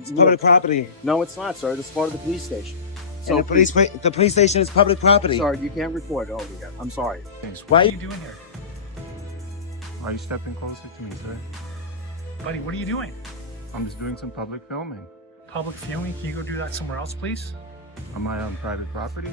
It's public property. No, it's not, sir. This is part of the police station. So And the police station is public property. Sorry, you can't record over here. I'm sorry. Why What are you doing here? Why are you stepping closer to me, sir? Buddy, what are you doing? I'm just doing some public filming. Public viewing? Can you go do that somewhere else, please? Am I on private property?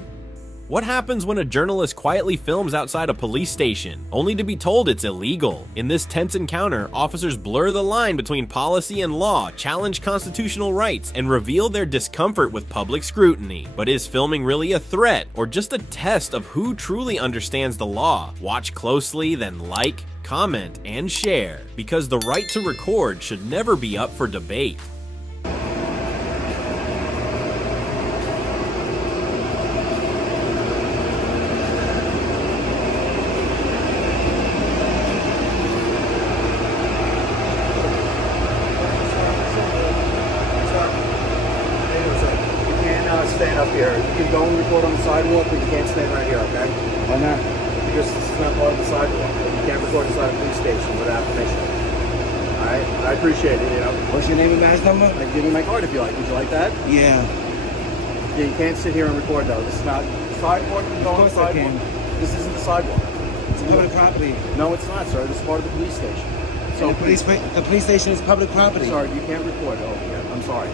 What happens when a journalist quietly films outside a police station, only to be told it's illegal? In this tense encounter, officers blur the line between policy and law, challenge constitutional rights, and reveal their discomfort with public scrutiny. But is filming really a threat, or just a test of who truly understands the law? Watch closely, then like, comment, and share, because the right to record should never be up for debate. Stand up here. You can go and record on the sidewalk, but you can't stand right here, okay? Why not? Because this is not part of the sidewalk. You can't record inside a police station without permission. Alright? I appreciate it, you know. What's your name and badge number? I can give you my card if you like. Would you like that? Yeah. Yeah, you can't sit here and record though. This is not sidewalk. You can go on the Of course I sidewalk. can. This isn't the sidewalk. It's public property. No, it's not, sir. This is part of the police station. So the police station is public property. Sorry, you can't record over here. I'm sorry.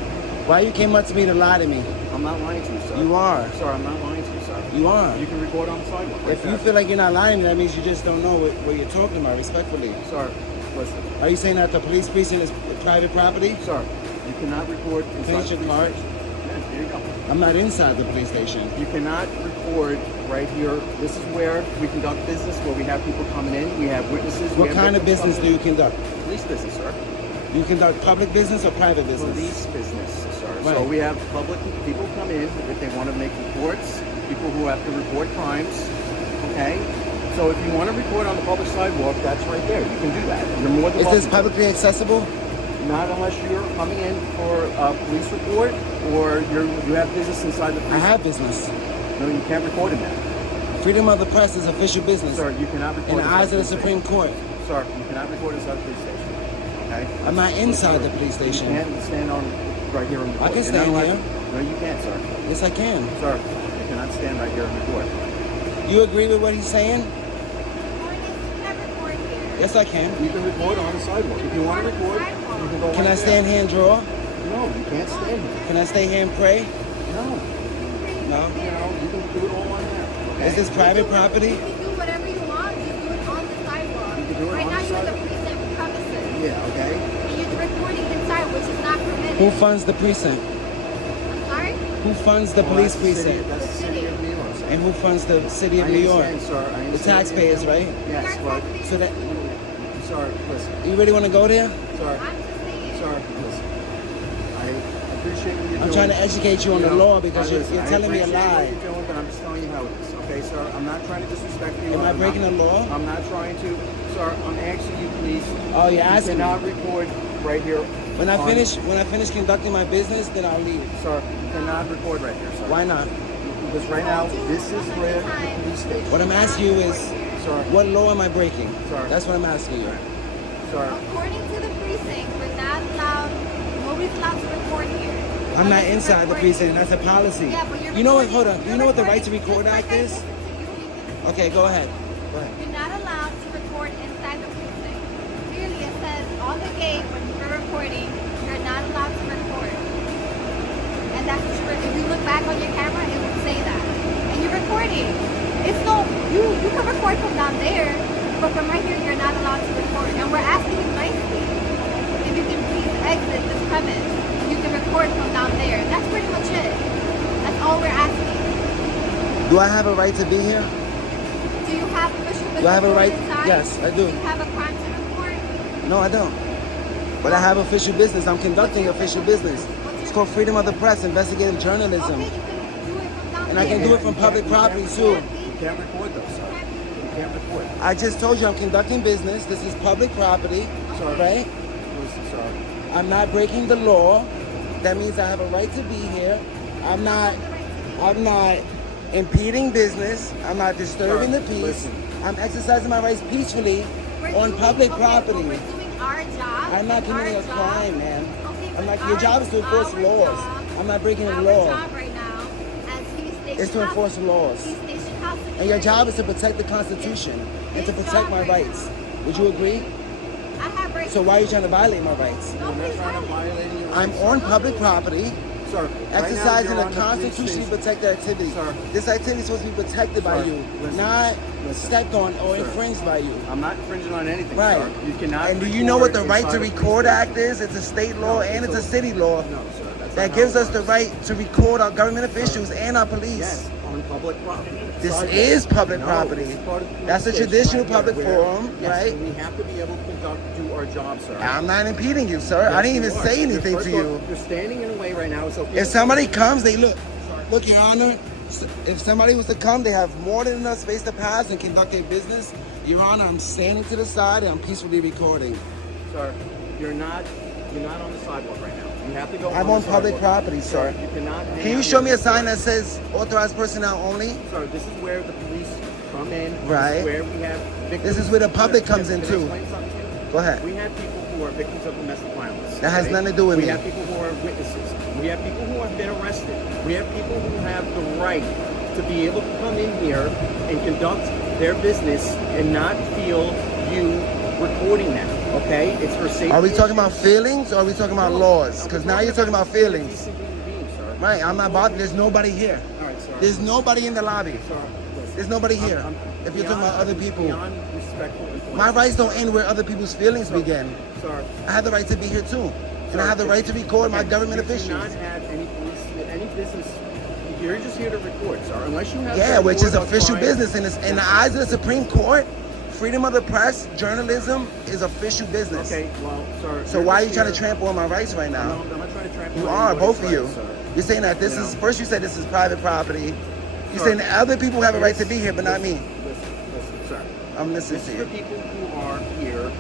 Why you came up to me to lie to me? I'm not lying to you, sir. You are. Sir, I'm not lying to you, sir. You are. You can record on the sidewalk. Right If you there. feel like you're not lying to me, that means you just don't know what you're talking about, respectfully. Sir, listen. Are you saying that the police precinct is private property? Sir, you cannot record inside Finish the your police card. station. Yeah, here you go. I'm not inside the police station. You cannot record right here. This is where we conduct business, where we have people coming in. We have witnesses. What kind of business do you conduct? Police business, sir. You conduct public business or private business? Police business, sir. Right. So we have public people come in if they want to make reports, people who have to report crimes, okay? So if you want to record on the public sidewalk, that's right there. You can do that. You're more than Is welcome this to. publicly accessible? Not unless you're coming in for a police report or you have business inside the police. I have business. No, you can't record in that. Freedom of the press is official business. Sir, you cannot record In the inside eyes of the police Supreme station. Court. Sir, you cannot record inside the police station. Okay? I'm not inside the police station. You can't stand on right here and record. I can You're not stand allowed here. to- No, you can't, sir. Yes, I can. Sir, you cannot stand right here and record. You agree with what he's saying? Yes, I can. You can record on the sidewalk. If you want to record, you can go Can right I stand here and draw? there. No, you can't stand here. Can I stay here and pray? No. No. You know, you can do it all on there. Okay? Is this private property? You can do whatever you want. You do it on the sidewalk. You can do it right on now the you're in the sidewalk. precinct premises. Yeah, okay? And you're recording inside, which is not permitted. Who funds the precinct? I'm sorry? Who funds the Well, police that's the city- precinct? That's the city of New York, sir. And who funds the city of I New York? understand, sir. I The understand. taxpayers, right? Yes, but... So that Sir, listen. you really want to go there? Sir, I'm just saying. sir, listen. I appreciate what you're doing. I'm trying to educate you on the know, law because listen, you're telling me a I appreciate lie. what you're doing, but I'm just telling you how it is. Okay, sir? I'm not trying to disrespect you. Am I breaking the law? I'm not trying to. Sir, I'm asking you, please. Oh, you're asking me. You cannot record right here. When I finish conducting my business, then I'll leave. Sir, you cannot record right here, sir. Why not? Because right now, this is where the police station. What I'm asking you is, Sir, what law am I breaking? Sir. That's what I'm asking you. sir, According to the precinct, we're not allowed, nobody's allowed to record here. I'm not Unless you're inside the recording. precinct. That's a policy. Yeah, but you're You know what? recording- Hold on. You know what the right to recording record just act like I is? listened to you. Okay, go ahead. Go ahead. You're not allowed to record inside the precinct. Clearly it says on the gate when you're recording, you're not allowed to record. And that's what you're, if you look back on your camera, it would say that. And you're recording. It's no, you can record from down there, but from right here, you're not allowed to record. And we're asking you nicely if you can please exit this premise. You can record from down there. That's pretty much it. That's all we're asking. Do I have a right to be here? Do you have official business? Do I have a right? inside? Yes, I do. Do you have a crime to report? No, I don't. But I have official business. I'm conducting official business. It's called freedom of the press, investigative journalism. Okay, you can do it from down And I there. can do it from public property too. you can't record though, sir. You can't record. I just told you I'm conducting business. This is public property, Sir, right? listen, sir. I'm not breaking the law. That means I have a right to be here. I'm not impeding business. I'm not disturbing Sir, the peace. listen. I'm exercising my rights peacefully We're on doing- public okay, property. Well, we're doing our job. I'm not committing Our a job. crime, man. Okay, I'm like, your job is to enforce laws. I'm not breaking the Our law. job right now, as police station It's to house- enforce laws. police station house And your security, job is to protect the Constitution and to protect my rights. Would you agree? I have rights. So why are you trying to violate my rights? We're not trying to violate your I'm rights. on public property, Sir, exercising right a now, you're on the police constitutionally station. protected activity. Sir. This activity is supposed to be protected by Sir, you, listen. not Listen. stepped on or Sir. infringed by you. I'm not infringing on anything, Right. sir. You cannot. And do you know what the record right to inside a record police act is? It's a state law and it's a city law station. No, sir. That's that not gives how it us the works. right to record our government officials and our police. Yes, on public property. This Sidewalk. is public No, property. this is part of the police That's a station traditional right here, public where- forum, yes, right? We have to be able to do our job, sir. I'm not impeding you, sir. I Yes, didn't you even are. say You're anything first to off, you. You're standing in the way right now, so If somebody comes, they look, Your Honor, if somebody was to come, they have more than enough space to pass and conduct their business. Your Honor, I'm standing to the side and I'm peacefully recording. Sir, you're not on the sidewalk right now. You have to go. I'm the on public sidewalk. property, sir. You cannot. hang Can you out show here. me a sign that says authorized personnel only? Sir, this is where the police come in. Right. This is where we have victims. This is where the public comes in, Can I too. explain something to you? Go ahead. We have people who are victims of domestic violence. That has okay? nothing to do with we me. have people who are witnesses. We have people who have been arrested. We have people who have the right to be able to come in here and conduct their business and not feel you recording them. Okay? It's for safety. Are we talking about issues. feelings or are we talking about laws? Because now you're talking about feelings. Decent human beings, sir. Right, I'm not bothered. There's nobody here. All right, sir. There's nobody in the lobby. Sir, listen. There's nobody here. I'm If you're talking about other people. Beyond respectful employees. My rights don't end where other people's feelings Sir, begin. Sir, I have the right to be here too. And I have the right to record my government you officials. do not have any business. You're just here to record, sir. Unless you have. Yeah, to which is report official crimes. business. In the eyes of the Supreme Court, freedom of the press, journalism is official business. Okay, well, sir. So you're why are you just trying to here- trample on my rights right now? No, I'm not trying to trample. You on are, anybody's both of you. rights, sir. You're saying that this You is, know? first you said this is private property. You're Sir, saying that other people have a right to be here, but not me. Listen, sir. I'm listening This to is the you. people who are here.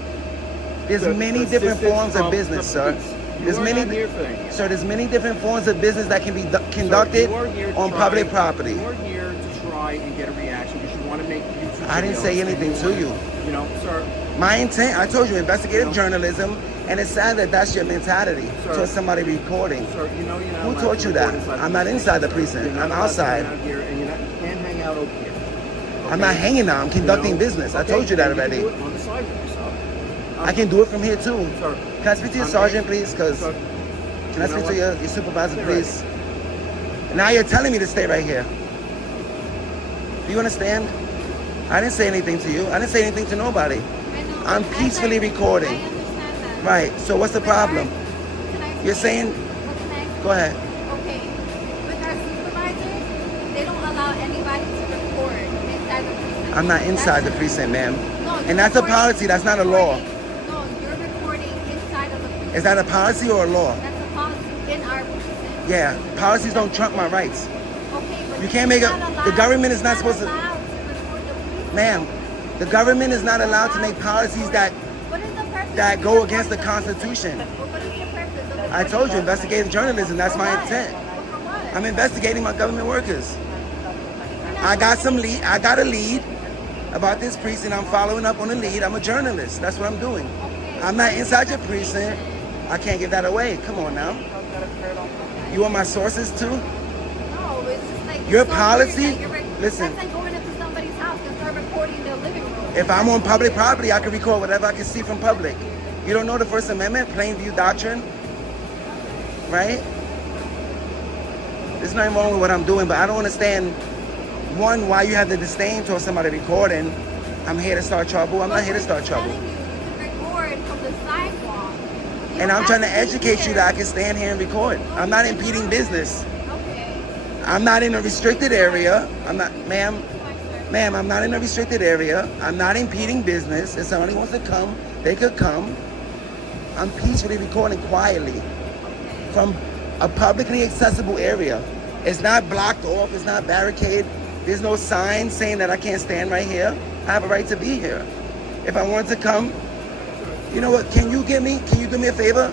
There's to many different assistance forms of from business, the sir. police. You There's are many, not here for that. sir, there's many different forms of business that can be conducted You are here to on try- public property. You are here to try and get a reaction because you want to make YouTube I didn't videos say and anything to want- you. You know, sir. My intent, I told you, investigative No. journalism, and it's sad that that's your mentality Sir. towards somebody recording. Sir, you know you're not Who allowed taught to you that? record inside I'm the not police inside the station. precinct. You're not I'm allowed to outside. hang out here, and you can't hang out over here. I'm not hanging out. I'm conducting You know? business. I Okay, told you that then already. You can do it on the sidewalk, sir. I can do it from here too. Sir, Can I speak to your I'm sergeant, paying- please? Because Sir, can I you know speak to what? your supervisor, Stay please? Now you're telling me to stay right here. Do you understand? I didn't say anything to you. I didn't say anything to nobody. I know, I'm but peacefully I recording. understand that. Right. So what's the problem? Can I You're explain? saying, Well, can I explain? go ahead. Okay. With our supervisors, they don't allow anybody to record inside the precinct. I'm not inside the That's- precinct, ma'am. No, you're And that's a recording- policy. That's not a law. No, you're recording inside of the precinct. Is that a policy or a law? That's a policy in our precinct. Yeah. Policies don't trump my rights. Okay, but You can't make you're a- not the allowed- government is you're not supposed to- allowed record the precinct. Ma'am, the government is not allowed to make policies that What is the purpose that of go recording against the the Constitution. precinct? What is the purpose of I recording told you, the investigative journalism. That's For my what? intent. For what? I'm investigating my government workers. You're not I got doing some lead. I got a lead about this precinct. I'm following up on the lead. I'm a journalist. That's what I'm doing. Okay. I'm not inside your precinct. I can't give that away. Come on now. You want my sources too? No, it's just like Your it's so policy- weird that listen. That's like going into somebody's house and start recording their living room. If I'm on public property, I can record whatever I can see from public. You don't know the First Amendment, plain view doctrine, right? There's nothing wrong with what I'm doing, but I don't understand, one, why you have the disdain towards somebody recording. I'm here to start trouble. I'm not here to start trouble. I'm telling you, you can record from the sidewalk. You And don't I'm trying to have be educate you here. that I can stand here and record. I'm not impeding business. Okay. I'm not in a restricted area. I'm not, ma'am, Fine, sir. ma'am, I'm not in a restricted area. I'm not impeding business. If somebody wants to come, they could come. I'm peacefully recording quietly from a publicly accessible area. It's not blocked off. It's not barricaded. There's no sign saying that I can't stand right here. I have a right to be here. If I want to come, you know what? Can you do me a favor?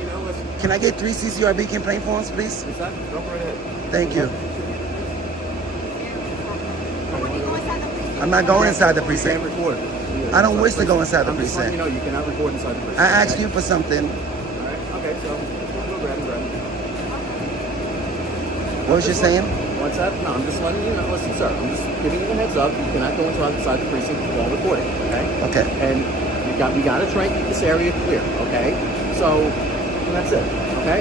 You know, listen. Can I get 3 CCRB complaint forms, please? Is that? Go right ahead. Thank you. When you go inside the precinct, I'm not going inside the You can't precinct. record. I don't wish to go inside the I'm just letting precinct. you know you cannot record inside the precinct. I asked you for something. All right. Okay. so we'll go grab him. What was you saying? What's that? No, I'm just letting you know. Listen, sir, I'm just giving you a heads up. You cannot go inside the precinct while recording, okay? Okay. And we got to try and keep this area clear, okay? So that's it, okay?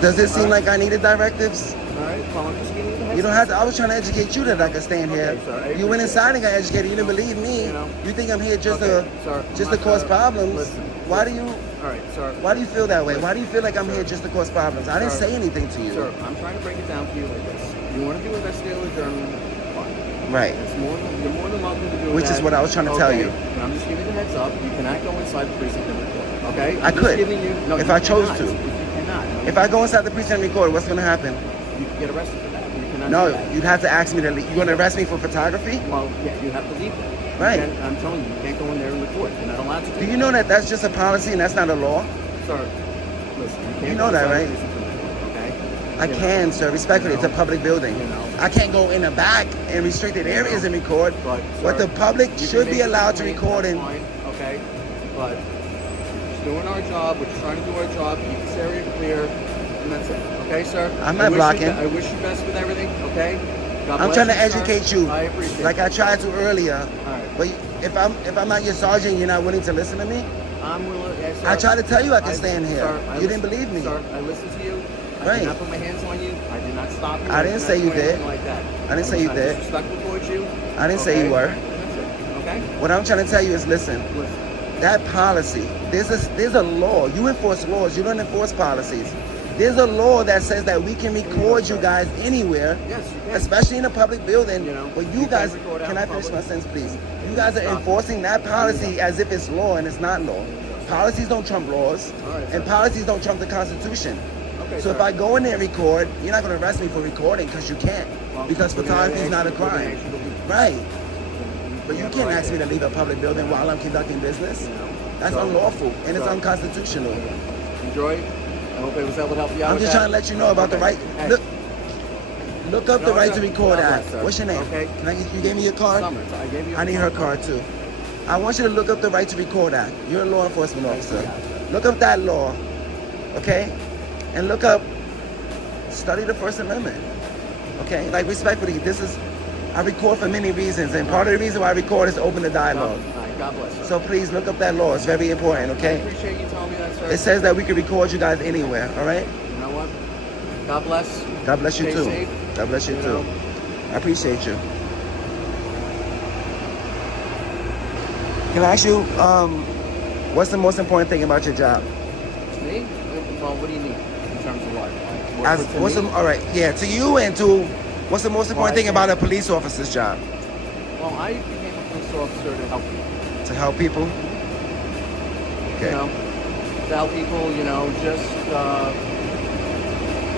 Does it seem like I needed directives? All right. Well, I'm just giving you the heads You don't up. have to. I was trying to educate you that I could stand here. Okay, sir, I You went appreciate inside and got educated. You didn't believe me. You know. You think I'm here just Okay, sir, I'm to not cause gonna- problems? listen, Why do you? All right, sir. Why do you feel that way? Why do you feel like I'm here just to cause problems? I didn't Sir. say anything to you. Sir, I'm trying to break it down for you like this. You want to do investigative journalism? Fine. Right. You're more than welcome to do Which that. is what I was trying to tell Okay, you. but I'm just giving you the heads up. You cannot go inside the precinct and record. Okay? I I'm just could, giving you, no, if you I chose cannot. to. You cannot. If I go inside the precinct and record, what's going to happen? You can get arrested for that. You cannot do No, that. you'd have to ask me to leave. You're going to arrest me for photography? Well, yeah, you have to leave that. Right. I'm telling you, you can't go in there and record. You're not allowed to do Do you know that that's just a policy and that's not a law? Sir, listen, you can't You know go that, inside right? the precinct and record, okay? I You know. can, sir. Respectfully, You it's a know. public building. You know. I can't go in the back in restricted areas and record. But, What sir, the public you can should make be a allowed to complaint, record that's in. fine, okay? But just doing our job, we're just trying to do our job, keep this area clear, and that's it. Okay, sir? I'm not blocking. I wish you best with everything, okay? God I'm bless trying to you, sir. educate you, I appreciate like it. I tried to earlier. All right. But if I'm not your sergeant, you're not willing to listen to me. I'm willing. Yeah, sir. I tried to tell you I could stand here. Sir, You didn't believe me. Sir, I listened to you. I Right. did not put my hands on you. I did not stop you. I didn't did say not you do did. anything like that. I didn't say you was did. disrespectful towards you. I didn't say you okay? were. That's it. Okay? What I'm trying to tell you is, listen. Listen. That policy, there's a law. You enforce laws. You don't enforce policies. There's a law that says that we can record you guys anywhere, Yes, you can. especially in a public building. You know, but you you can guys, record out can in I finish my public. sentence, please? You guys are Stop. enforcing that policy as if it's law and it's not law. Policies don't trump laws, All right, and sir. policies don't trump the Constitution. Okay, So if sir. I go in there and record, you're not going to arrest me for recording because you can't, Well, because we're gonna photography is not a actually- we're gonna crime. actually- Right. But you have can't the right ask me to there. leave a public building while I'm conducting business. You know. That's So- unlawful and it's so- unconstitutional. Enjoy. I hope I was able to help you out. I'm with just that. trying to let you know about the Okay. right. Hey. Look up the No, right sir. to record God act. bless, sir. What's your name? Okay. Can I get, you gave me your card? Summers. I gave you. I need her card too. I want you to look up the right to record act. You're a law enforcement officer. Look up that law, okay? And look up, study the First Amendment, okay? Like respectfully, I record for many reasons, and part of the reason why I record is to open the dialogue. All right. God bless. Sir. So please look up that law. It's very important, I okay? appreciate you telling me that, sir. It says that we can record you guys anywhere, all right? You know what? God bless. God bless you Stay too. safe. God bless you You too. know. I appreciate you. Can I ask you, what's the most important thing about your job? Me? Well, what do you mean in terms of what? Like, work for What's me? the, all right, yeah, to you and to, what's the most important I thing about a police officer's job? Well, I became a police officer to help people. To help people? You Okay. know, to help people. You know, just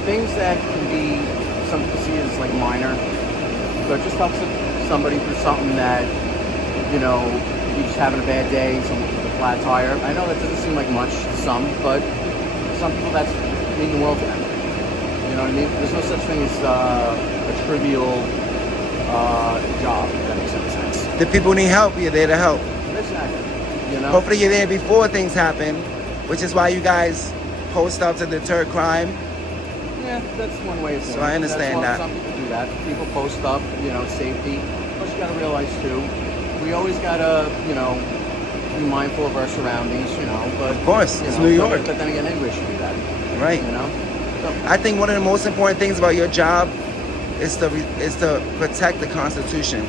things that can be some people see as like minor, but just helps somebody through something that you're just having a bad day, someone with a flat tire. I know that doesn't seem like much to some, but some people that's mean the world to them. You know what I mean? There's no such thing as a trivial job, if that makes any sense. The people need help, you're there to help. Exactly. You know? Hopefully you're there before things happen, which is why you guys post up to deter crime. Yeah, that's one way of doing it. So I understand that. Some people do that. People post up, safety. Plus you gotta realize too, we always gotta, be mindful of our surroundings, but Of course, it's New York. But then again, anybody should do that. Right. So, I think one of the most important things about your job is to protect the Constitution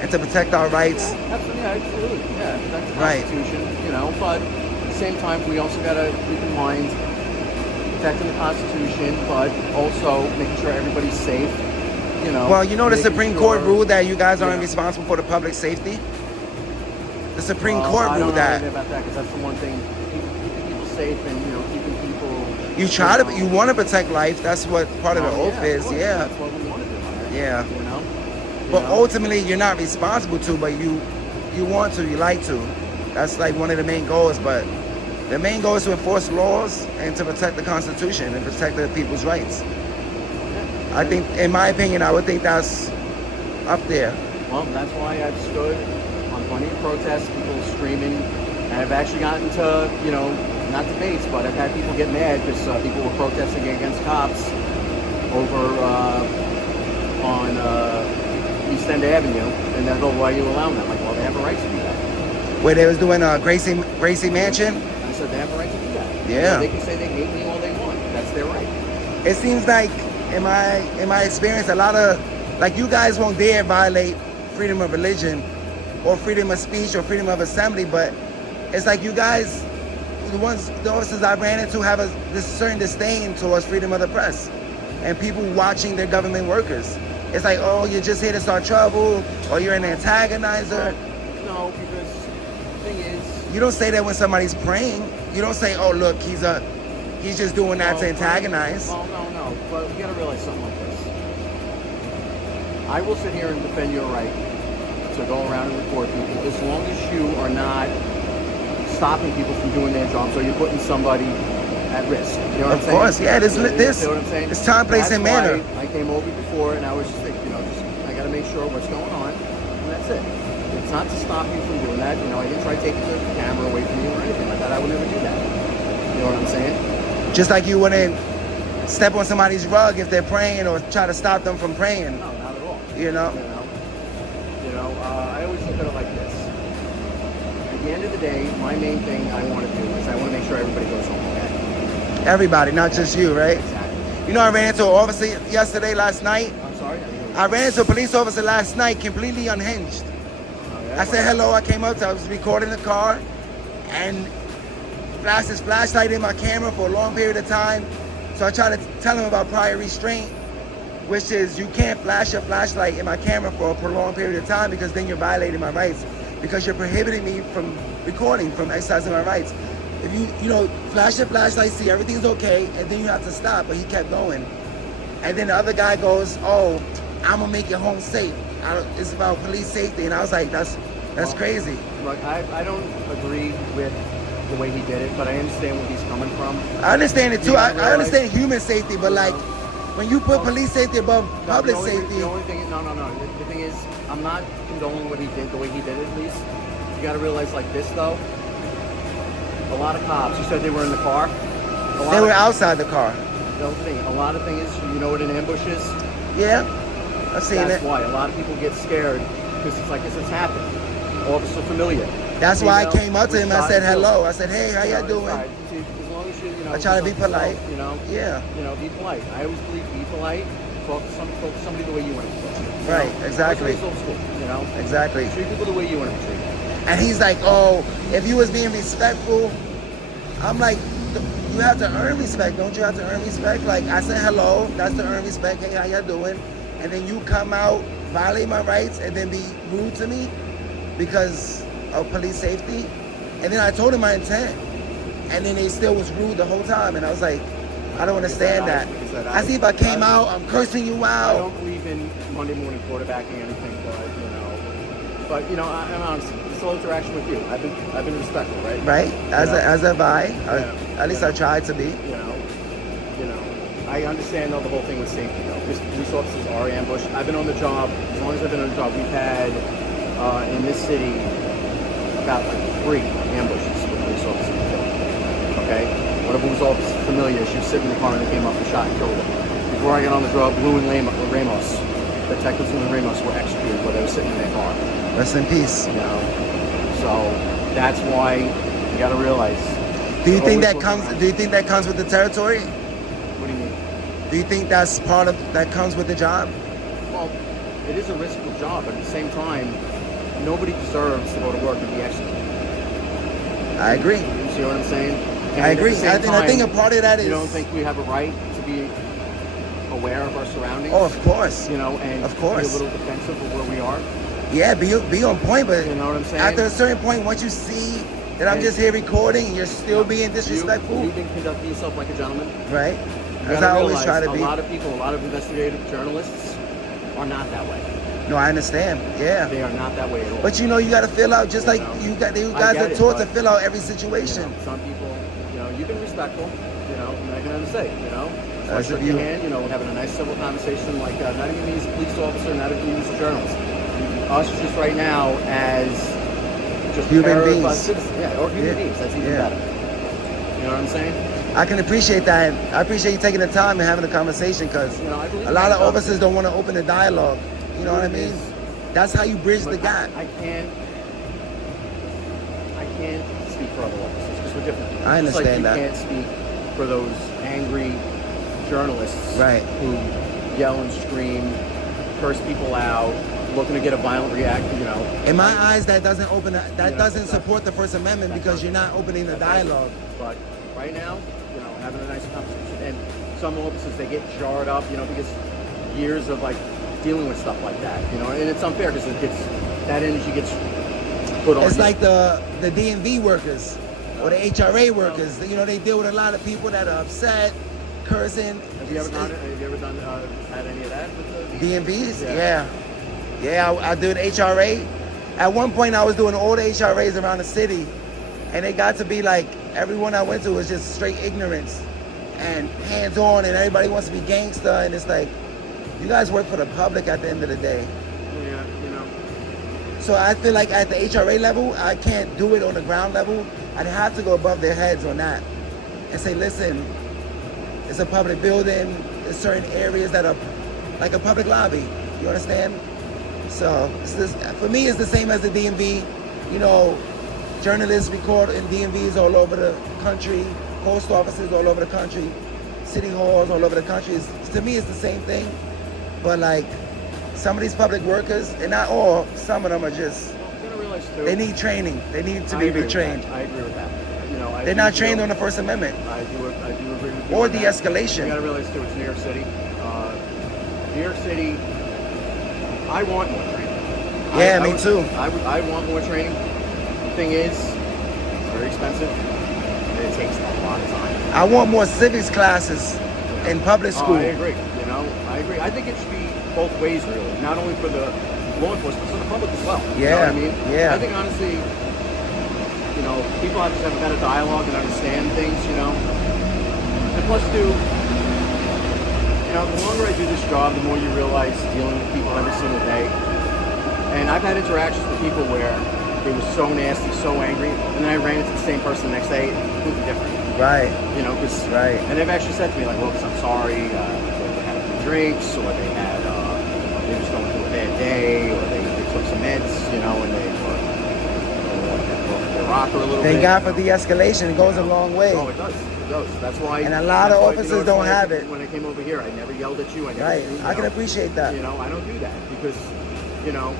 and to protect our rights. absolutely. Yeah, that's the Right. Constitution, but at the same time, we also gotta keep in mind protecting the Constitution, but also making sure everybody's safe. Well, the making Supreme Court sure- ruled that you guys aren't Yeah. responsible for the public safety. The Supreme Well, Court I don't ruled know that. anything about that because that's the one thing, keeping people safe and keeping people. You want to protect life. That's what part of the oath of is. course, Yeah. That's what we want to do. Yeah. You But know? ultimately, you're not responsible to, but you want to, you like to. That's like one of the main goals. But the main goal is to enforce laws and to protect the Constitution and protect the people's rights. I think, in my opinion, I would think that's up there. Well, that's why I've stood on plenty of protests, people screaming, and I've actually gotten to not debates, but I've had people get mad because people were protesting against cops over on East End Avenue, and they're like, why are you allowing that? I'm like, well, they have a right to do that. Where they was doing Gracie Mansion. I said they have a right to do that. Yeah. They can say they hate me all they want. That's their right. It seems like, in my experience, a lot of, like, you guys won't dare violate freedom of religion or freedom of speech or freedom of assembly, but it's like you guys, the officers I ran into have this certain disdain towards freedom of the press and people watching their government workers. It's like, oh, you're just here to start trouble, or you're an antagonizer. No, because the thing is, You don't say that when somebody's praying. You don't say, oh, look, he's just doing that to antagonize. Oh, no. But you gotta realize something like this. I will sit here and defend your right to go around and report people as long as you are not stopping people from doing their jobs, or you're putting somebody at risk. You know what I'm saying? Of course, yeah. You know what I'm saying? It's time, place, and manner. That's why I came over before, and I was just thinking, I got to make sure what's going on, and that's it. It's not to stop you from doing that. I didn't try taking the camera away from you or anything like that. I would never do that. You know what I'm saying? Just like you wouldn't step on somebody's rug if they're praying or try to stop them from praying. No, not at all. You know? I always look at it like this. At the end of the day, my main thing I want to do is I want to make sure everybody goes home okay. Everybody, not just you, right? Exactly. I ran into an officer last night. I'm sorry? I ran into a police officer last night, completely unhinged. I said hello, I came up to, I was recording the car, and flashed his flashlight in my camera for a long period of time. So I tried to tell him about prior restraint, which is you can't flash your flashlight in my camera for a prolonged period of time because then you're violating my rights, because you're prohibiting me from recording, from exercising my rights. If you flash your flashlight, see everything's okay, and then you have to stop, but he kept going. And then the other guy goes, oh, I'm gonna make your home safe. It's about police safety, and I was like, that's crazy. Look, I don't agree with the way he did it, but I understand where he's coming from. I understand it too. I realize- understand human safety, but like when you put police safety above public safety, The only thing, no. The thing is, I'm not condoning what he did, the way he did it, at least. You got to realize like this, though. A lot of cops, you said they were in the car. they were outside the car. The thing, a lot of things, you know what an ambush is? Yeah, I've seen That's it. why a lot of people get scared, because it's like this has happened. Officer familiar. That's why I came up to him. I said hello. hello. I said, hey, how y'all doing? See, as long as you I try to be polite. Yeah. Be polite. I always believe be polite. Talk to somebody the way you want to be treated. Right, exactly. That's old school, Exactly. Treat people the way you want to be treated. And he's like, oh, if you was being respectful, I'm like, you have to earn respect. Don't you have to earn respect? Like, I said hello. That's to earn respect. Hey, how y'all doing? And then you come out, violate my rights, and then be rude to me because of police safety. And then I told him my intent. And then they still was rude the whole time. And I was like, I don't understand that. I see if I came out, I'm cursing you I out. don't believe in Monday morning quarterbacking or anything, but I'm honest. This whole interaction with you, I've been respectful, right? Right? As have I. At least I tried to be. I understand though the whole thing with safety though. Police officers are ambushed. I've been on the job, as long as I've been on the job, we've had in this city about like 3 ambushes with police officers killed. Okay? One of them was officer familiar. She was sitting in the car and they came up and shot and killed her. Before I got on the job, Lou and Ramos, Detectives Lou and Ramos were executed while they were sitting in their car. Rest in peace. So that's why you gotta realize. Do you think that comes with the territory? What do you mean? Do you think that's that comes with the job? Well, it is a risky job, but at the same time, nobody deserves to go to work and be executed. I agree. You see what I'm saying? And I agree. at the same I think a time, part of that is. You don't think we have a right to be aware of our surroundings? Oh, of course. And of course. be a little defensive of where we are. Yeah, be on point, but You know what I'm saying? after a certain point, once you see that I'm just here recording, you're still being disrespectful, You've been conducting yourself like a gentleman. right? You As gotta I always realize try to a be. lot of people, a lot of investigative journalists are not that way. No, I understand. Yeah. They are not that way at all. But you got to fill out just like You know, you I guys get are it, taught to but, fill out every situation. Some people, you've been respectful, and I can understand, As shaking if your you- hand, having a nice civil conversation, like not even me as a police officer, not even me as a journalist. Us just right now as just Human pair of, beings. citizens, or human beings. That's even better. You know what I'm saying? I can appreciate that. And I appreciate you taking the time and having a conversation because You know, I believe a lot of that. officers don't want to open the dialogue. You know what I mean? That's how you bridge the But gap. I can't speak for other officers because we're different. I understand that. Just like you can't speak for those angry journalists Right. who yell and scream, curse people out, looking to get a violent reaction. You know. In my eyes, that doesn't open. That You know, doesn't that's- support the First Amendment because you're not opening the dialogue. But right now, you know, having a nice conversation, and some officers they get jarred up, you know, because years of like dealing with stuff like that, you know, and it's unfair because it gets that energy gets put on. It's you. like the DMV workers or the HRA workers. You know, they deal with a lot of people that are upset, cursing. Have you ever done it? Have you ever done had any of that with the DMVs? Yeah. Yeah, I did HRA. At one point, I was doing all the HRAs around the city, and it got to be like everyone I went to was just straight ignorance and hands-on, and everybody wants to be gangster, and it's like, you guys work for the public at the end of the day. Yeah, you know. So I feel like at the HRA level, I can't do it on the ground level. I'd have to go above their heads on that and say, listen, it's a public building. There's certain areas that are like a public lobby. You understand? So it's this, for me, it's the same as the DMV. You know, journalists record in DMVs all over the country, post offices all over the country, city halls all over the country. To me, it's the same thing. But like some of these public workers, and not all, some of them are just, You gotta realize too. they need training. They need to I be agree with retrained. that. I agree with that. You know, They're not trained on the First Amendment I do agree with you. or on that. de-escalation. You gotta realize too, it's New York City. New York City, I want more training. Yeah, me too. I want more training. The thing is, it's very expensive, and it takes a lot of time. I want more civics classes in public school. I agree. You know, I agree. I think it should be both ways, really. Not only for the law enforcement, but for the public as well. You know Yeah, what I mean? yeah. I think honestly, you know, people have to have a better dialogue and understand things. You know, and plus, too, you know, the longer I do this job, the more you realize dealing with people every single day. And I've had interactions with people where they were so nasty, so angry, and then I ran into the same person the next day, completely different. Right. You know, because Right. and they've actually said to me like, "Well, I'm sorry, they had a few drinks, or they had they just going through a bad day, or they took some meds, you know, and they rock a little bit." Thank God for de-escalation. It goes a long way. Oh, it does. It does. That's why. And a lot of that's why, officers that's don't why have it. When I came over here, I never yelled at you. I never. Right. You I can know, appreciate that. You know, I don't do that because, you know,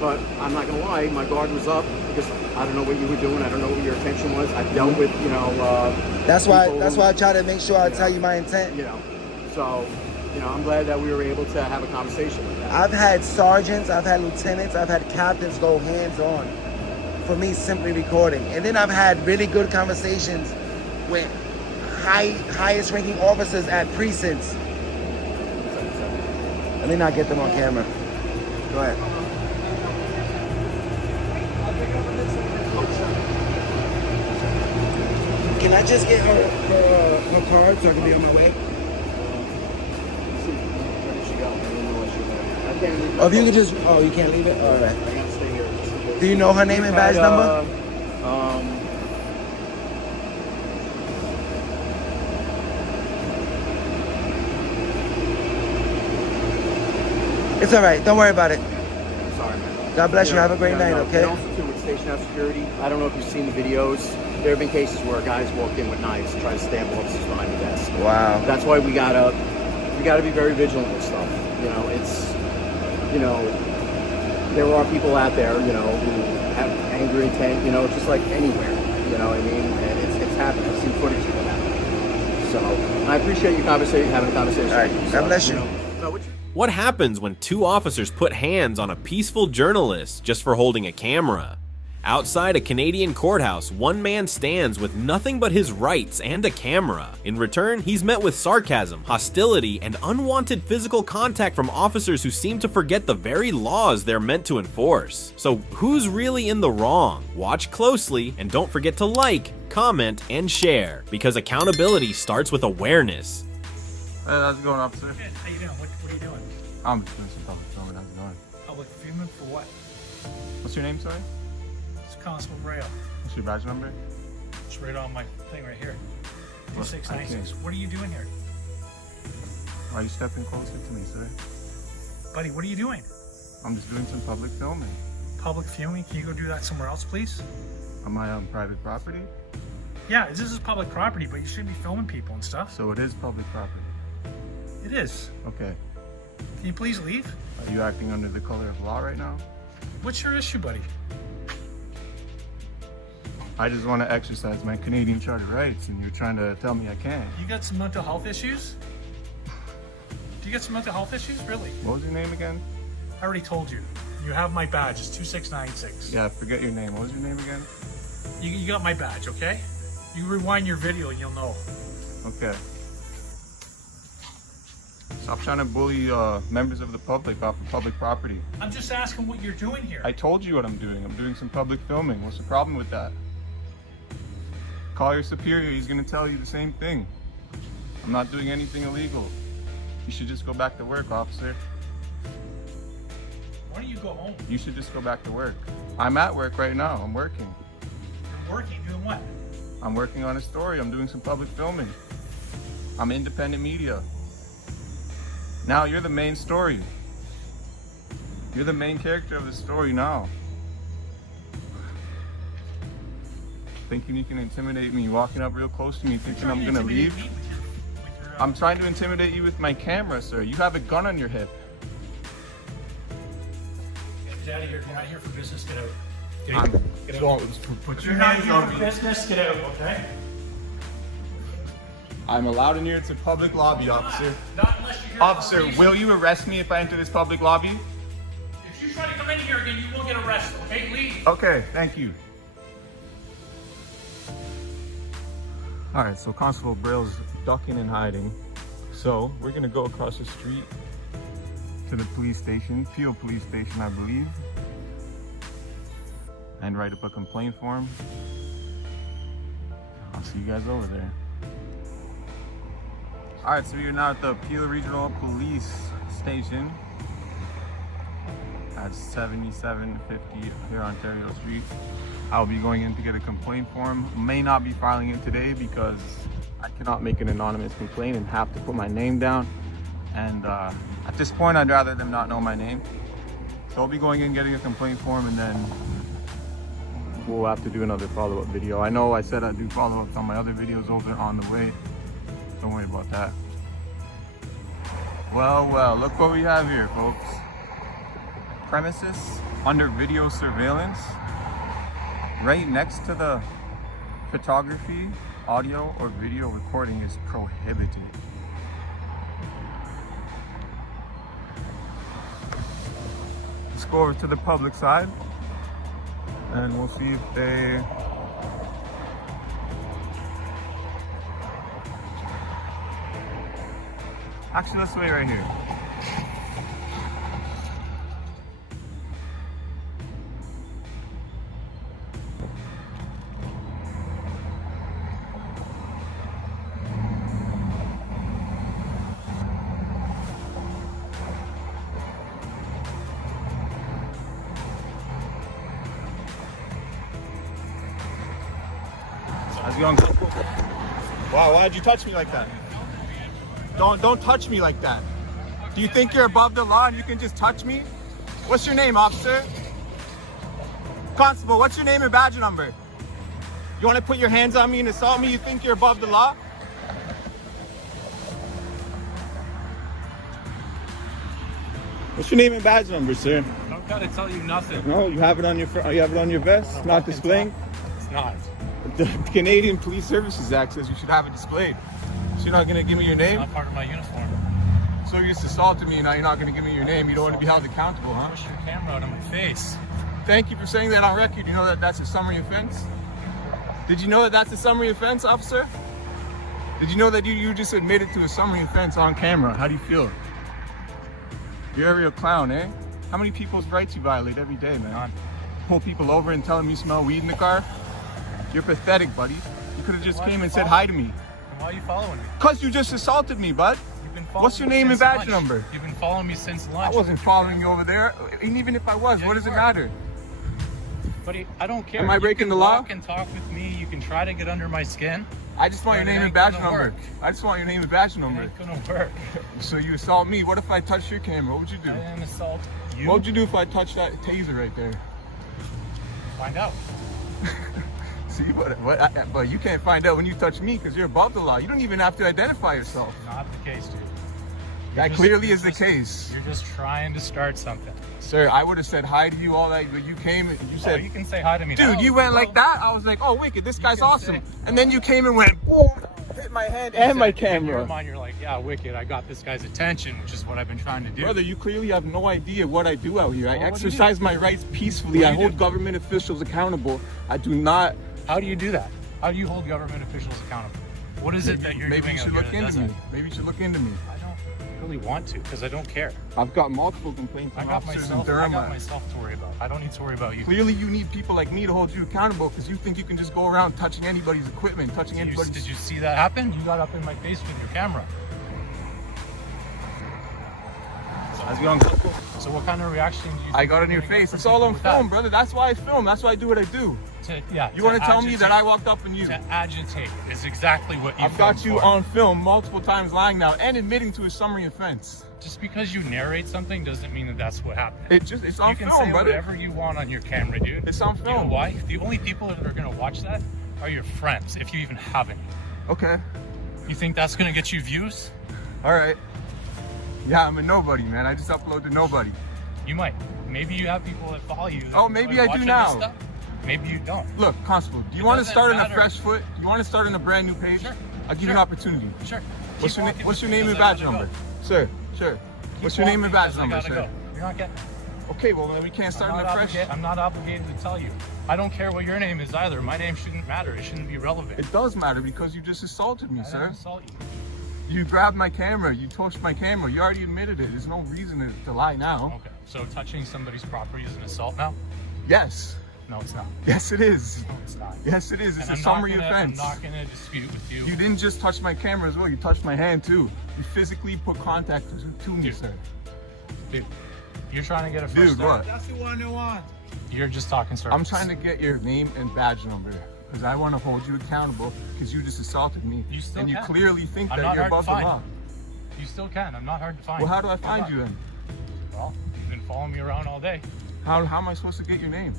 but I'm not gonna lie, my guard was up because I don't know what you were doing. I don't know what your intention was. I've dealt with, you know. That's why. people That's who- why I try to make sure I Yeah. tell you my intent. You know, so, you know, I'm glad that we were able to have a conversation with that. I've had sergeants, I've had lieutenants, I've had captains go hands-on for me simply recording. And then I've had really good conversations with highest ranking officers at precincts. Let me not get them on camera. Go ahead. Can I just get her card so I can be on my way? Where did she go? I didn't know where she went. I can't leave. Oh, if you could just, oh, you can't leave it? All right. I gotta stay here. just in case. Do you know her name and badge We've had, number? It's all right. Don't worry about it. Sorry, man. God bless you. Have a great night, And okay? also, too, with station house security, I don't know if you've seen the videos. There have been cases where guys walked in with knives to try to stab officers behind the desk. Wow. That's why we gotta be very vigilant with stuff. You know, it's, you know, there are people out there, you know, who have angry intent. You know, just like anywhere. You know what I mean? And it's happened. I've seen footage of it happen. So I appreciate you having a conversation. All right. with me. God bless you. What happens when two officers put hands on a peaceful journalist just for holding a camera? Outside a Canadian courthouse, one man stands with nothing but his rights and a camera. In return, he's met with sarcasm, hostility, and unwanted physical contact from officers who seem to forget the very laws they're meant to enforce. So who's really in the wrong? Watch closely and don't forget to like, comment, and share, because accountability starts with awareness. How's it going, officer? Good. How you doing? What are you doing? I'm just doing some public filming. How's it going? Public filming for what? What's your name, sorry? It's Constable Braille. What's your badge number? It's right on my thing right here. Well, 2696. What are you doing here? Why are you stepping closer to me, sir? Buddy, what are you doing? I'm just doing some public filming. Public filming? Can you go do that somewhere else, please? Am I on private property? Yeah, this is public property, but you shouldn't be filming people and stuff. So it is public property. It is. Okay. Can you please leave? Are you acting under the color of law right now? What's your issue, buddy? I just want to exercise my Canadian Charter rights, and you're trying to tell me I can't. You got some mental health issues? Do you got some mental health issues? Really? What was your name again? I already told you. You have my badge. It's 2696. Yeah, forget your name. What was your name again? You got my badge, okay? You rewind your video and you'll know. Okay. Stop trying to bully members of the public off of public property. I'm just asking what you're doing here. I told you what I'm doing. I'm doing some public filming. What's the problem with that? Call your superior. He's going to tell you the same thing. I'm not doing anything illegal. You should just go back to work, officer. Why don't you go home? You should just go back to work. I'm at work right now. I'm working. You're working, doing what? I'm working on a story. I'm doing some public filming. I'm independent media. Now you're the main story. You're the main character of the story now. Thinking you can intimidate me, walking up real close to me, thinking I'm gonna leave. I'm trying to intimidate you with my camera, sir. You have a gun on your hip. Get out of here. You're not here for business. Get out. Get I'm- out. Get out. Put You're not here for business. Get out, okay? I'm allowed in here. It's a public lobby, officer. Not unless you're here for a Officer, reason. will you arrest me if I enter this public lobby? If you try to come in here again, you will get arrested, okay? Leave. Okay, thank you. All right, so Constable Braille's ducking and hiding. So we're gonna go across the street to the police station, Peel Police Station, I believe, and write up a complaint form. I'll see you guys over there. All right, so we are now at the Peel Regional Police Station at 7750 here Ontario Street. I'll be going in to get a complaint form. May not be filing it today because I cannot make an anonymous complaint and have to put my name down. And at this point, I'd rather them not know my name. So I'll be going in, getting a complaint form, and then we'll have to do another follow-up video. I know I said I'd do follow-ups on my other videos over on the way. Don't worry about that. Well, look what we have here, folks. Premises under video surveillance. Right next to the photography, audio, or video recording is prohibited. Let's go over to the public side and we'll see if they... Actually, let's wait right here. How's it going? Wow, why'd you touch me like that? Don't touch me like that. Do you think you're above the law and you can just touch me? What's your name, officer? Constable, what's your name and badge number? You want to put your hands on me and assault me? You think you're above the law? What's your name and badge number, sir? Don't gotta tell you nothing. No, you have it on your you have it on your vest, not displaying. It's not. The Canadian Police Services Act says you should have it displayed. So you're not gonna give me your name? Not part of my uniform. So you just assaulted me and now you're not gonna give me your name. You don't want to be held accountable, huh? Push your camera out of my face. Thank you for saying that on record. You know that that's a summary offense? Did you know that that's a summary offense, officer? Did you know that you just admitted to a summary offense on camera? How do you feel? You're a real clown, eh? How many people's rights you violate every day, man? Pull people over and tell them you smell weed in the car? You're pathetic, buddy. You could have just came and said hi to me. Then why are you following me? Cause you just assaulted me, bud. You've been following What's your me name and since badge lunch. number? You've been following me since lunch. I wasn't following you over there. And even if I was, Yeah, what does you it were. matter? Buddy, I don't care. Am I breaking the You law? can walk and talk with me. You can try to get under my skin. I just want your But it name and ain't badge gonna number. work. I just want your name and badge It number. ain't gonna work. So you assault me. What if I touch your camera? What would you do? I didn't assault you. What would you do if I touched that taser right there? Find out. See, but you can't find out when you touch me because you're above the law. You don't even have to identify yourself. Not the case, dude. That clearly is the case. You're just trying to start something. Sir, I would have said hi to you all that, but you came and you Oh, said, you can say hi to me dude, now. you went Well, like that. I was like, oh, wicked, this guy's can awesome. say- And then you came and went, boom, hit my hand and my In your camera. mind, you're like, yeah, wicked. I got this guy's attention, which is what I've been trying to do. Brother, you clearly have no idea what I do out here. I Well, what do you exercise my rights peacefully. What do I you hold do? government officials accountable. I do not. How do you do that? How do you hold government officials accountable? What is it that you're Maybe doing you out should here look that into does me. that? Maybe you should look into me. I don't really want to because I don't care. I've got multiple complaints I from got officers in myself. I Durham. got myself to worry about. I don't need to worry about you. Clearly, you need people like me to hold you accountable because you think you can just go around touching anybody's equipment, touching anybody's. Did you see that happen? You got up in my face with your camera. So what kind of reaction do you? I got in your face. It's all on film, brother. That's why I film. That's why I do what I do. You want to tell me that I walked up on you? To agitate is exactly what you. I've got filmed you for. on film multiple times lying now and admitting to a summary offense. Just because you narrate something doesn't mean that that's what happened. It's on You can film, say brother. whatever you want on your camera, dude. It's on You know film. why? The only people that are gonna watch that are your friends, if you even have any. Okay. You think that's gonna get you views? All right. Yeah, I'm a nobody, man. I just upload to nobody. You might. Maybe you have people that follow you. that Oh, enjoy maybe I do watching now. this stuff. Maybe you don't. Look, Constable, do you It want to doesn't start on a matter. fresh foot? Do you want to start on a brand new page? Sure. I'll give you Sure. an opportunity. Sure. What's Keep walking your with me name and 'cause I badge gotta number? go. Sir, sure. Keep What's your name and walking badge because I number, gotta sir? go. You're not getting. Okay, well then we can't start on a fresh. I'm not obligated to tell you. I don't care what your name is either. My name shouldn't matter. It shouldn't be relevant. It does matter because you just assaulted me, I didn't sir. insult you. You grabbed my camera. You touched my camera. You already admitted it. There's no reason to lie now. Okay. So touching somebody's property is an assault now? Yes. No, it's not. Yes, it is. No, it's not. Yes, it is. It's And a summary I'm offense. not gonna dispute with you. You didn't just touch my camera as well. You touched my hand too. You physically put contact to me, Dude. sir. Dude, you're trying to get a first Dude, start. what? That's the one you want. You're just talking circles. I'm trying to get your name and badge number because I want to hold you accountable because you just assaulted me. You still and you can. clearly think I'm that not you're hard to above the find. law. You still can. I'm not hard to find. Well, how do I I'm find not. you then? Well, you've been following me around all day. How am I supposed to get your name?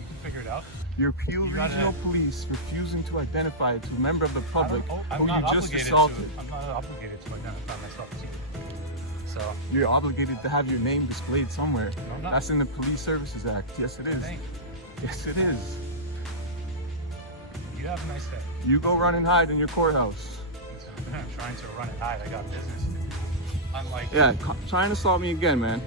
You can figure it out. Your Peel You gotta- Regional Police refusing to identify it to a member of the public I'm who not you just obligated assaulted. to. I'm not obligated to identify myself as you. So, You're obligated to have your name displayed somewhere. No, I'm not. That's in the Police Services Act. Yes, it is. thank you. Yes, it is. You have a nice day. You go run and hide in your courthouse. I'm trying to run and hide. I got business to do. Unlike Yeah, trying to assault me again, man.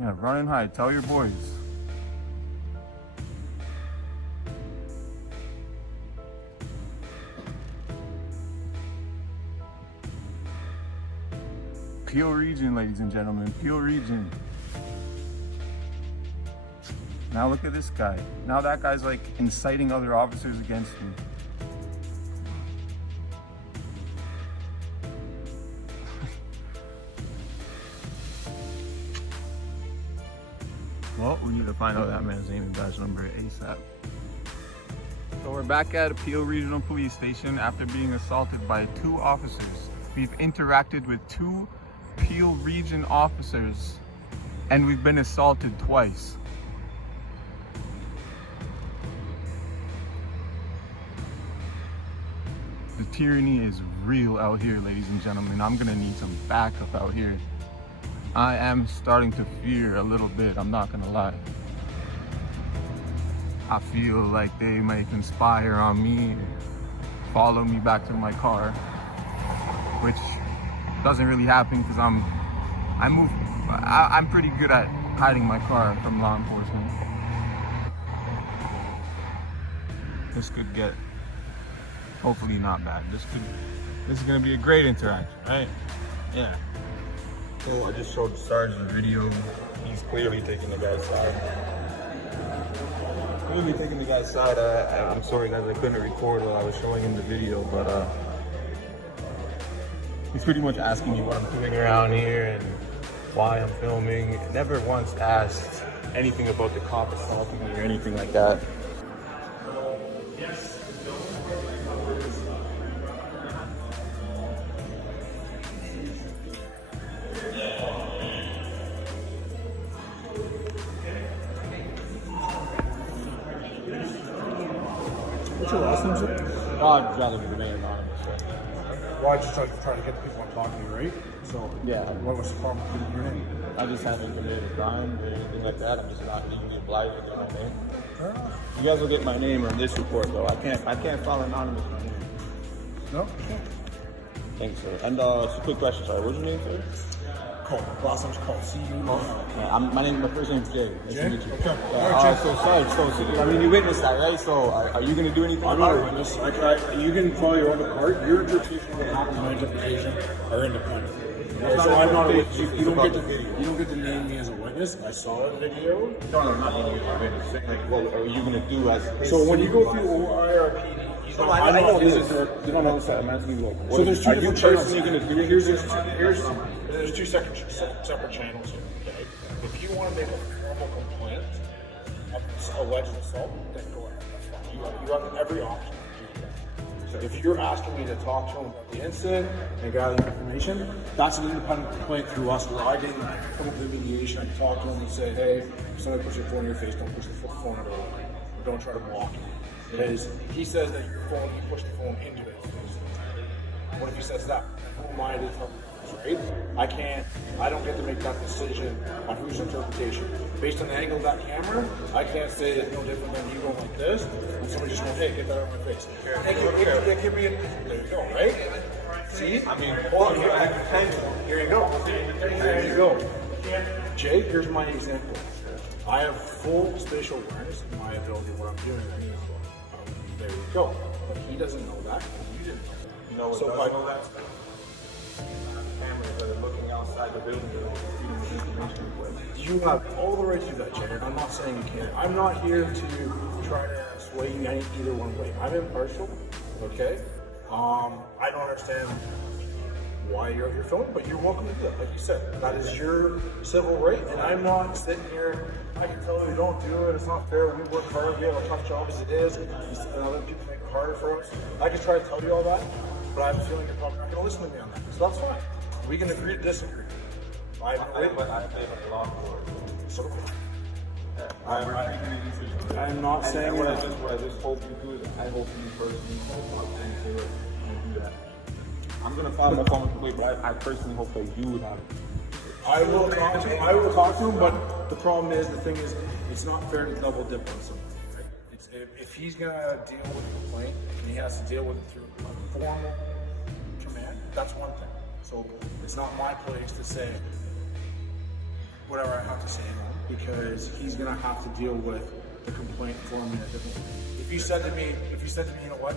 Yeah, run and hide. Tell your boys. Peel Region, ladies and gentlemen. Peel Region. Now look at this guy. Now that guy's like inciting other officers against me. Well, we need to find out that man's name and badge number ASAP. So we're back at Peel Regional Police Station after being assaulted by 2 officers. We've interacted with 2 Peel Region officers and we've been assaulted twice. The tyranny is real out here, ladies and gentlemen. I'm gonna need some backup out here. I am starting to fear a little bit, I'm not gonna lie. I feel like they may conspire on me, follow me back to my car, which doesn't really happen because I'm pretty good at hiding my car from law enforcement. This could get hopefully not bad. This is gonna be a great interaction, right? Yeah. Oh, I just showed the sergeant the video. He's clearly taking the guy's side. I'm gonna be taking the guy's side. I'm sorry guys, I couldn't record what I was showing in the video, but he's pretty much asking me what I'm doing around here and why I'm filming. Never once asked anything about the cop assaulting me or anything like that. What's your last name, sir? I'd rather remain anonymous. Sir. Well, I just trying to get the people I'm talking to, right? So, Yeah. what was the problem with your name? I just haven't committed a crime or anything like that. I'm just not legally obliged to get my name. You guys will get my name on this report, though. I can't file anonymous my name. No? Thanks, sir. And just a quick question, sorry. What's your name, sir? Cole. Last name's Cole. C-U-O-L. My first name's Jay. Nice to Jay? meet you. Okay. So sorry. So I mean, you witnessed that, right? So are you gonna do anything? I'm not a witness. You can follow your own part. Your interpretation of what happened, my interpretation are independent. So I'm not a witness. You don't get to name me as a witness. I saw a video. No, I'm not naming you as a witness. Like, what are you gonna do as? So when you go through IRPD, I know this. You don't know that. I'm asking you, like, what so there's two are you different channels. personally gonna do? There's two separate channels here. Okay? If you want to make a formal complaint of alleged assault, then go ahead. That's fine. You have every option to do that. So if you're asking me to talk to him about the incident and gather information, that's an independent complaint through us where I didn't come up with a mediation. I can talk to him and say, hey, if somebody puts your phone in your face, don't push the phone at all. Don't try to block it. Because he says that your phone, he pushed the phone into his face. What if he says that? Who am I to tell him, right? I don't get to make that decision on whose interpretation. Based on the angle of that camera, I can't say it's no different than you going like this, and somebody just going, hey, get that out of my face. There you go, right? See? I mean, here you go. There you go. Jay, here's my example. I have full spatial awareness in my ability of what I'm doing. There you go. But he doesn't know that. You didn't know that. No, so I know that. Cameras that are looking outside the building. You have all the right to do that, Jay. I'm not saying you can't. I'm not here to try to sway you either one way. I'm impartial, okay? I don't understand why you're filming, but you're welcome to do that. Like you said, that is your civil right, and I'm not sitting here. I can tell you don't do it. It's not fair. We work hard. We have a tough job as it is, and other people make it harder for us. I can try to tell you all that, but I have a feeling you're probably not going to listen to me on that. So that's fine. We can agree to disagree. I play by the law for it. So I'm not saying what that. I just hope you do is I hope you personally do it and do that. I'm gonna file my phone complaint, but I personally hope that you would have it. I will talk to him, but the problem is, the thing is, it's not fair to double dip on someone. Right? If he's gonna deal with the complaint and he has to deal with it through a formal command, that's one thing. So it's not my place to say whatever I have to say to him, because he's gonna have to deal with the complaint for me in a different way. If you said to me, you know what,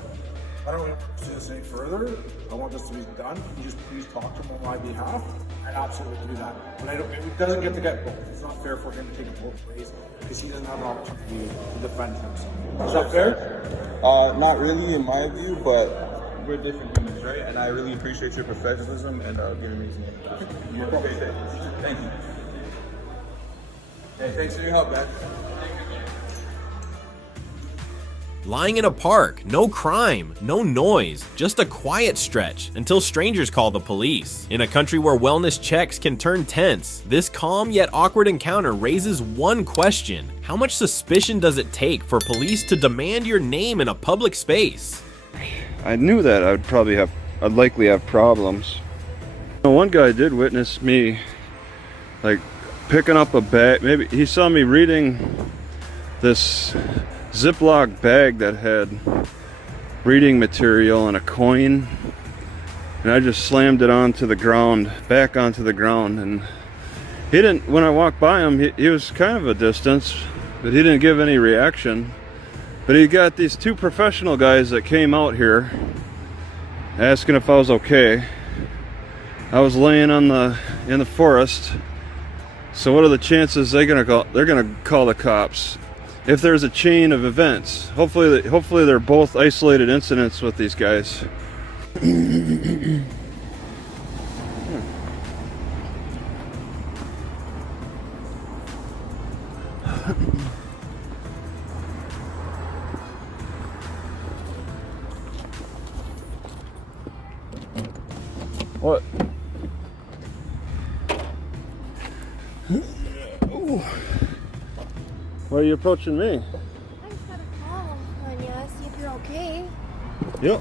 I don't want to pursue this any further, I want this to be done, can you just please talk to him on my behalf? I absolutely do that. But it doesn't get to get both. It's not fair for him to take it both ways, because he doesn't have an opportunity to defend himself. Is that fair? Not really in my view, but we're different humans, right? And I really appreciate your professionalism and you're amazing. You have a great day. Thank you. Hey, thanks for your help, man. Lying in a park, no crime, no noise, just a quiet stretch until strangers call the police. In a country where wellness checks can turn tense, this calm yet awkward encounter raises one question. How much suspicion does it take for police to demand your name in a public space? I knew that I'd likely have problems. One guy did witness me, like, picking up a bag. Maybe he saw me reading this Ziploc bag that had reading material and a coin, and I just slammed it onto the ground, back onto the ground, and he didn't, when I walked by him, he was kind of a distance, but he didn't give any reaction. But he got these two professional guys that came out here asking if I was okay. I was laying in the forest, so what are the chances they're gonna call the cops? if there's a chain of events. Hopefully they're both isolated incidents with these guys. What? Why are you approaching me? I just got a call on you, see if you're okay. Yep.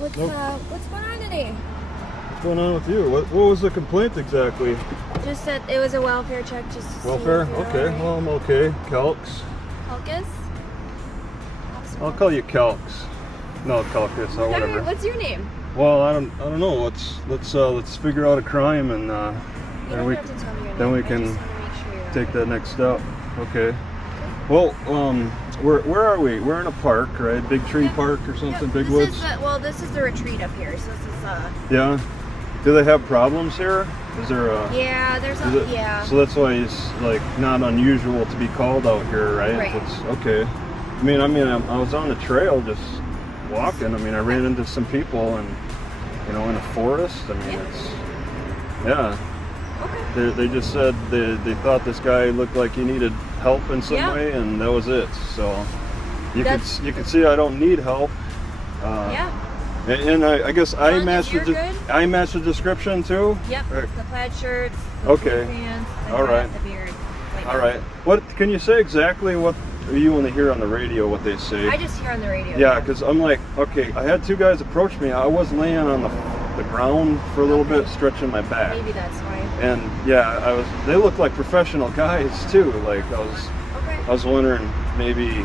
What's going on today? What's going on with you? What was the complaint exactly? Just that it was a welfare check, just to Welfare? see if you're Okay, all well I'm okay. Calcs. right. Calcus? I'll call you Calcs. No, Calcus, or whatever. What's your name? Well, I don't know. Let's figure out a crime and You then don't we have to tell me your then name. we I can just wanna make sure you're take all that next step. Okay. Well, where are we? We're in a park, right? Big tree park or something, big woods. This is the retreat up here. So this is Yeah. Do they have problems here? Is there a? yeah. There's is a it- yeah. So that's why it's like not unusual to be called out here, right? Right. It's okay. I mean, I was on the trail just walking. I mean, I ran into some people and in a forest. I mean, Yeah. it's They just said they thought this guy looked like he needed help in some Yeah. way, and that was it. So you That's- could see I don't need help. Yeah. And I guess I long as matched you're good. I matched the description too. Yep. Right. The plaid shirts. The Okay. blue pants. The All hat, right. The beard. Like All right. What can you say exactly? What you only hear on the radio? What they say? I just hear on the radio. Yeah, because I'm like, okay, I had two guys approach me. I was laying on the ground for a little bit, stretching my back. Maybe that's why. And yeah, they look like professional guys too. Like I Okay. was wondering maybe,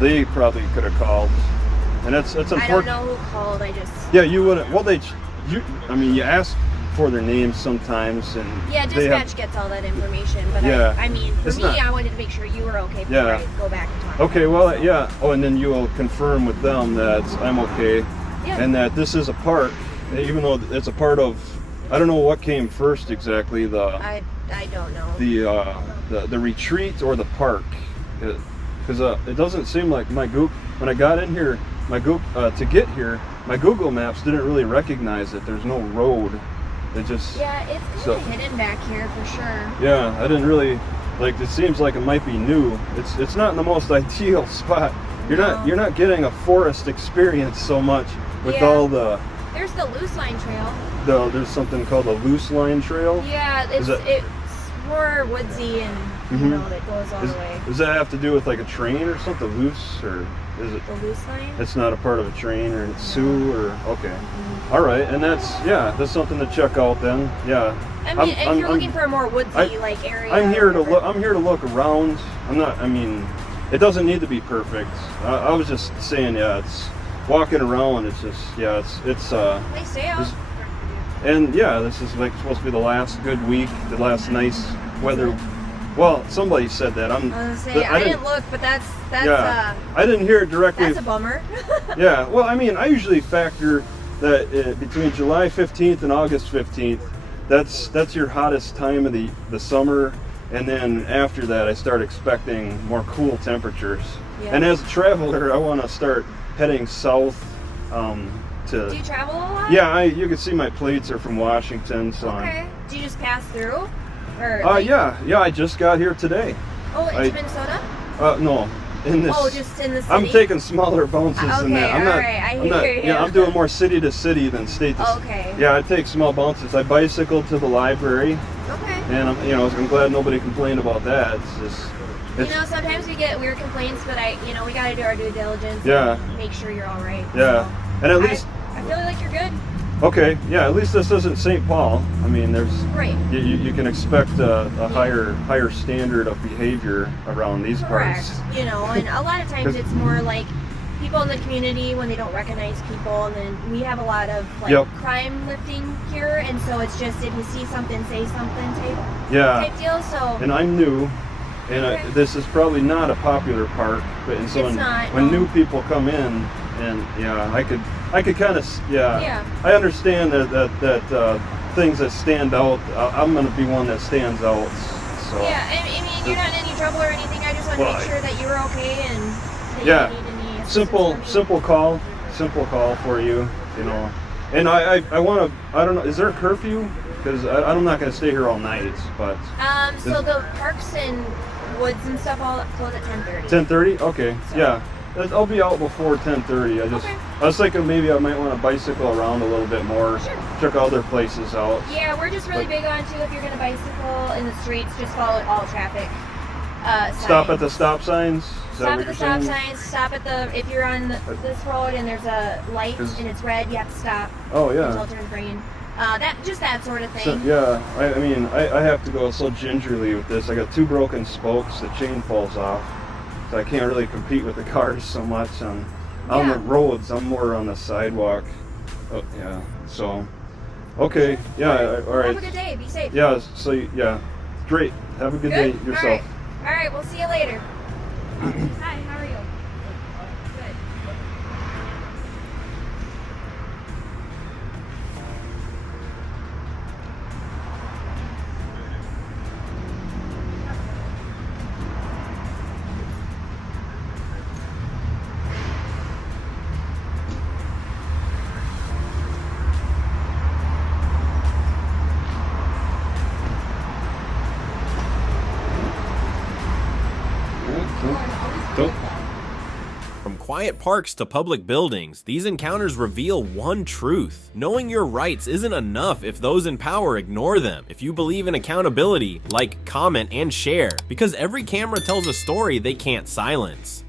they probably could have called. And that's I don't unfortunate. know who called. I just. Yeah, you wouldn't. Well, you ask for their names sometimes, and Yeah, they have- dispatch gets all that information, but Yeah. I mean, for It's me, not- I wanted to make sure you were okay before Yeah. I go back and talk. Okay, well, yeah. Oh, and then you will confirm with them that I'm okay, Yeah. and that this is a part, even though it's a part of, I don't know what came first exactly, I don't know. the retreat or the park, because it doesn't seem like when I got in here, to get here, my Google Maps didn't really recognize it. There's no road. It just Yeah, it's kind so- of hidden back here for sure. yeah, I didn't really like. It seems like it might be new. It's not in the most ideal spot. You're not getting a forest experience so much with Yeah. all the. There's the loose line trail. There's something called a loose line trail. Yeah, Is it's it- more woodsy and Mhm. that goes all the way. Does that have to do with like a train or something loose, or is it? The loose line. It's not a part of a train or it's Sioux or okay. All right, and that's something to check out then. Yeah. I mean, if you're looking for a more woodsy area. I'm here to or look. I'm here to look around. I'm not. I mean, it doesn't need to be perfect. I was just saying, yeah. It's walking around. It's just, yeah. It's Nice day out. and yeah. This is like supposed to be the last good week, the last nice weather. Well, somebody said that. I was gonna say I didn't look, but that's Yeah, I didn't hear it directly. that's a bummer. Yeah. Well, I mean, I usually factor that between July 15th and August 15th. That's your hottest time of the summer, and then after that I start expecting more cool temperatures. Yeah. And as a traveler, I want to start heading south to. Do you travel a lot? Yeah, you can see my plates are from Washington, so. Okay. Do you just pass through? Or Yeah, I just got here today. Oh, into Minnesota? No, in this. Oh, just in the city. I'm taking smaller bounces than Okay, that. I'm not. alright, I I'm not, hear you. Yeah, I'm doing more city to city than state to city. Okay. Yeah, I take small bounces. I bicycle to the library, Okay. and I'm glad nobody complained about that. It's just. It's, Sometimes we get weird complaints, but we gotta do our due diligence. Yeah. And make sure you're all right. yeah, So, and at least. I feel like you're good. Okay, yeah, at least this isn't St. Paul. I mean, there's. Right. You can expect a higher standard of behavior around these Correct. parts. And a lot of times it's more like people in the community when they don't recognize people, and then we have a lot of crime lifting here, and so it's just if you see something, say something type deal. So. And I'm new, and Okay. this is probably not a popular park, but and so It's not, when no. new people come in, and I could kind of Yeah. I understand that things that stand out. I'm going to be one that stands out. So Yeah, I mean, you're not in any trouble or anything, I just want to Well, make sure that you were okay and that Yeah. you didn't need any assistance Simple, from me. simple call for you, you know. And I want to, I don't know, is there a curfew? Because I'm not going to stay here all night, but. So the parks and woods and stuff all close at 10:30. 10:30? Okay, So- yeah. I'll be out before 10:30. Okay. I was thinking maybe I might want to bicycle around a little bit more. Sure. Check other places out. Yeah, we're just really But- big on too. If you're gonna bicycle in the streets, just follow all traffic. Stop at signs. the stop signs? Is that Stop what at the you're stop saying? signs. Stop at the if you're on this road and there's a light 'Cause- and it's red, you have to stop Oh, until yeah. it turns green. That sort of So, thing. yeah, I mean, I have to go so gingerly with this. I got 2 broken spokes, the chain falls off. So I can't really compete with the cars so much on Yeah. the roads. I'm more on the sidewalk. Oh, yeah, so, okay, yeah, all right. Have a good day. Be safe. Yeah, so, yeah, great. Have a good day yourself. All right. We'll see you later. Hi. How are you? Good. From quiet parks to public buildings, these encounters reveal one truth. Knowing your rights isn't enough if those in power ignore them. If you believe in accountability, like, comment, and share, because every camera tells a story they can't silence.